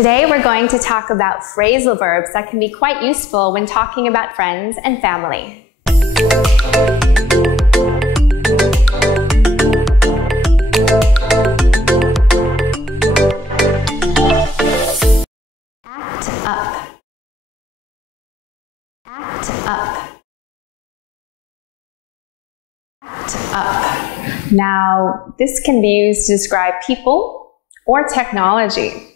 Today we're going to talk about phrasal verbs that can be quite useful when talking about friends and family. Act up. Act up. Act up. Now, this can be used to describe people or technology.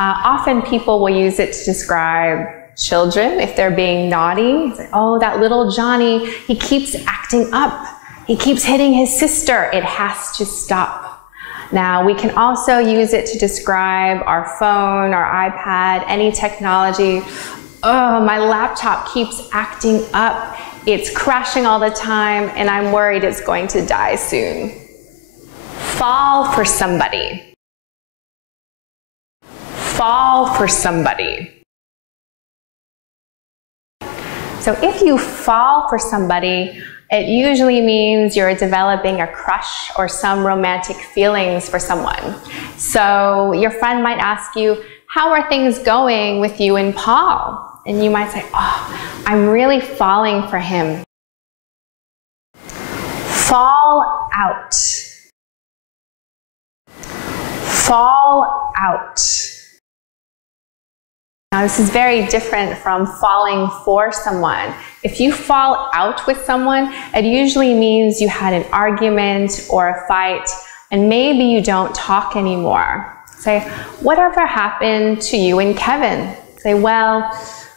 Often people will use it to describe children if they're being naughty. It's like, oh, that little Johnny, he keeps acting up. He keeps hitting his sister. It has to stop. Now, we can also use it to describe our phone, our iPad, any technology. Oh, my laptop keeps acting up. It's crashing all the time, and I'm worried it's going to die soon. Fall for somebody. Fall for somebody. So if you fall for somebody, it usually means you're developing a crush or some romantic feelings for someone. So your friend might ask you, how are things going with you and Paul? And you might say, oh, I'm really falling for him. Fall out. Fall out. Now, this is very different from falling for someone. If you fall out with someone, it usually means you had an argument or a fight, and maybe you don't talk anymore. Say, whatever happened to you and Kevin? Say, well,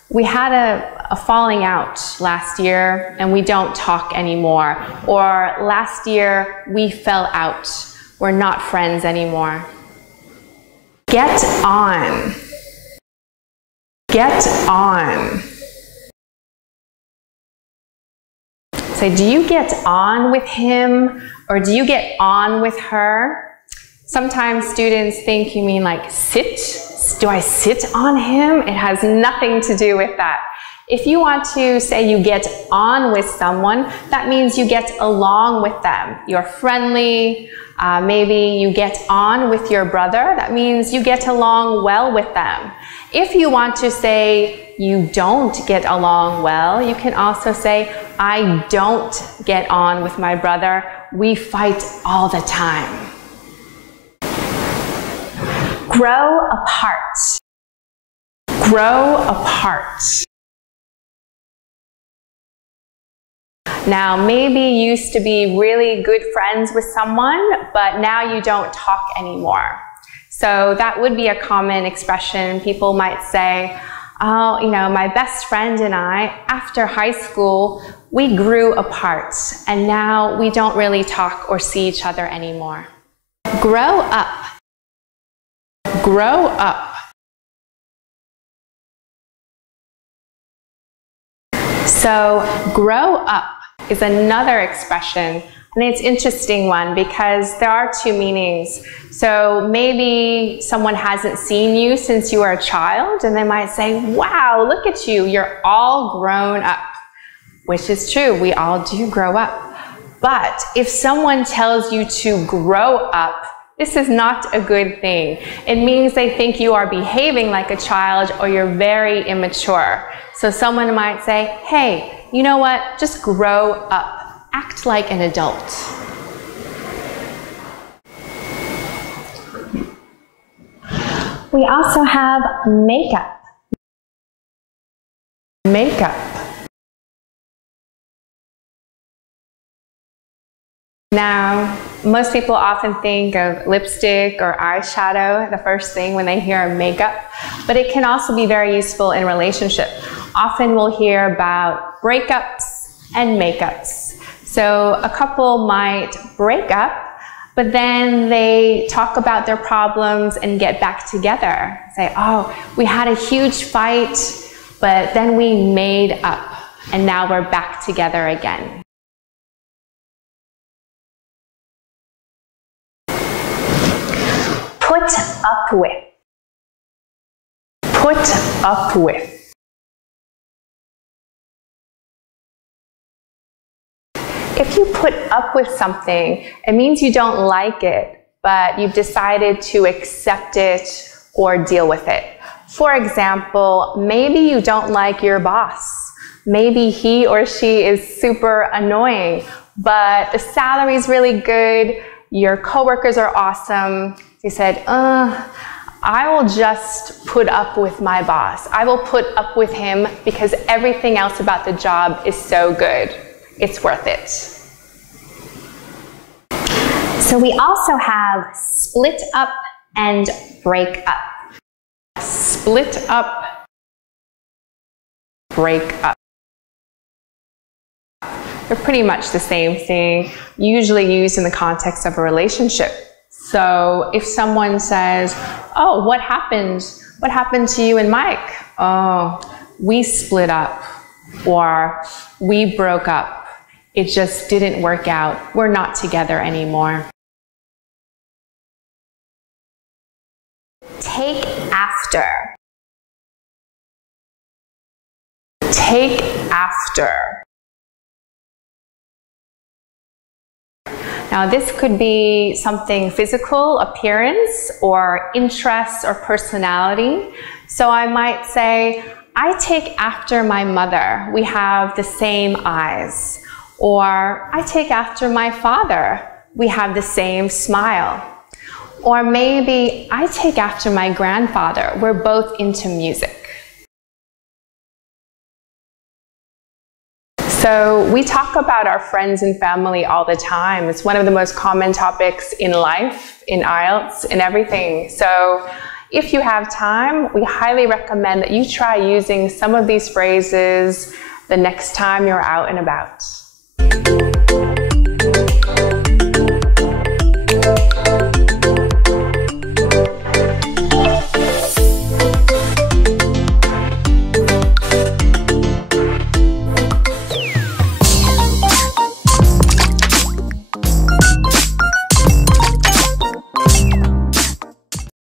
we had a falling out last year, and we don't talk anymore. Or last year, we fell out. We're not friends anymore. Get on. Get on. So do you get on with him or do you get on with her? Sometimes students think you mean like sit. Do I sit on him? It has nothing to do with that. If you want to say you get on with someone, that means you get along with them. You're friendly. Maybe you get on with your brother. That means you get along well with them. If you want to say you don't get along well, you can also say, I don't get on with my brother. We fight all the time. Grow apart. Grow apart. Now, maybe you used to be really good friends with someone, but now you don't talk anymore. So that would be a common expression. People might say, oh, you know, my best friend and I, after high school, we grew apart, and now we don't really talk or see each other anymore. Grow up. Grow up. So, grow up is another expression, and it's an interesting one because there are two meanings. So maybe someone hasn't seen you since you were a child, and they might say, wow, look at you, you're all grown up. Which is true, we all do grow up. But if someone tells you to grow up, this is not a good thing. It means they think you are behaving like a child or you're very immature. So someone might say, hey, you know what, just grow up. Act like an adult. We also have makeup. Makeup. Now, most people often think of lipstick or eyeshadow the first thing when they hear makeup, but it can also be very useful in relationship. Often we'll hear about breakups and makeups. So a couple might break up, but then they talk about their problems and get back together. Say, oh, we had a huge fight, but then we made up, and now we're back together again. Put up with. Put up with. If you put up with something, it means you don't like it, but you've decided to accept it or deal with it. For example, maybe you don't like your boss. Maybe he or she is super annoying, but the salary is really good. Your coworkers are awesome. You said, I will just put up with my boss. I will put up with him because everything else about the job is so good. It's worth it. So we also have split up and break up. Split up, break up. They're pretty much the same thing, usually used in the context of a relationship. So if someone says, oh, what happened? What happened to you and Mike? Oh, we split up, or we broke up. It just didn't work out. We're not together anymore. Take after. Take after. Now this could be something physical, appearance, or interest or personality. So I might say, I take after my mother. We have the same eyes. Or I take after my father. We have the same smile. Or maybe I take after my grandfather. We're both into music. So we talk about our friends and family all the time. It's one of the most common topics in life, in IELTS, in everything. So if you have time, we highly recommend that you try using some of these phrases the next time you're out and about.